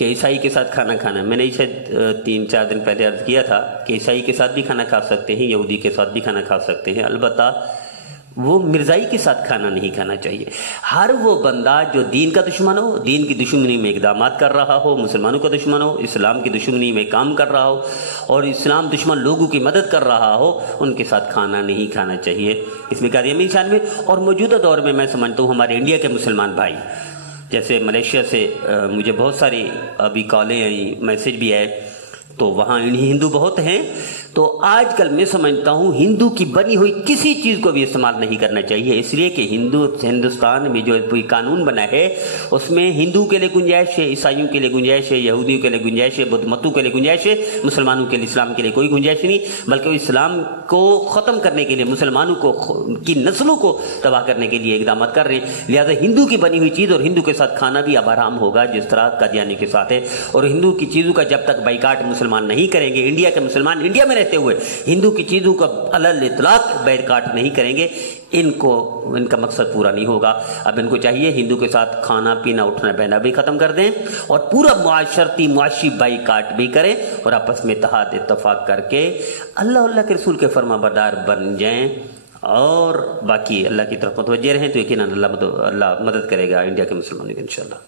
کہ عیسائی کے ساتھ کھانا کھانا، میں نے شاید 3-4 دن پہلے عرض کیا تھا کہ عیسائی کے ساتھ بھی کھانا کھا سکتے ہیں، یہودی کے ساتھ بھی کھانا کھا سکتے ہیں، البتہ وہ مرزائی کے ساتھ کھانا نہیں کھانا چاہیے۔ ہر وہ بندہ جو دین کا دشمن ہو، دین کی دشمنی میں اقدامات کر رہا ہو، مسلمانوں کا دشمن ہو، اسلام کی دشمنی میں کام کر رہا ہو اور اسلام دشمن لوگوں کی مدد کر رہا ہو، ان کے ساتھ کھانا نہیں کھانا چاہیے۔ اس میں قادیانی شان میں اور موجودہ دور میں سمجھتا ہوں ہمارے انڈیا کے مسلمان بھائی، جیسے ملیشیا سے مجھے بہت ساری ابھی کالیں آئی، میسج بھی آئے، تو وہاں ہندو بہت ہیں، تو آج کل میں سمجھتا ہوں ہندو کی بنی ہوئی کسی چیز کو بھی استعمال نہیں کرنا چاہیے، اس لیے کہ ہندوستان میں جو کوئی قانون بنا ہے اس میں ہندو کے لیے گنجائش ہے، عیسائیوں کے لیے گنجائش ہے، یہودیوں کے لیے گنجائش ہے، بدھ متوں کے لیے گنجائش ہے، مسلمانوں کے لیے اسلام کے لیے کوئی گنجائش نہیں، بلکہ وہ اسلام کو ختم کرنے کے لیے، مسلمانوں کی نسلوں کو تباہ کرنے کے لیے اقدامات کر رہے ہیں۔ لہذا ہندو کی بنی ہوئی چیز اور ہندو کے ساتھ کھانا بھی اب حرام ہوگا، جس طرح قادیانی کے ساتھ ہے، اور ہندو کی چیزوں کا جب تک بائیکاٹ مسلمان نہیں کریں گے، انڈیا کے مسلمان انڈیا میں رہتے ہوئے ہندو کی چیزوں کا علی الاطلاق بائیکاٹ نہیں کریں گے، ان کا مقصد پورا نہیں ہوگا۔ اب ان کو چاہیے ہندو کے ساتھ کھانا پینا اٹھنا بیٹھنا بھی ختم کر دیں اور پورا معاشی بائیکاٹ بھی کریں اور آپس میں اتحاد اتفاق کر کے اللہ کے رسول کے فرما بردار بن جائیں، اور باقی اللہ کی طرف متوجہ رہیں تو یقیناً اللہ مدد کرے گا انڈیا کے مسلمانوں کی انشاءاللہ۔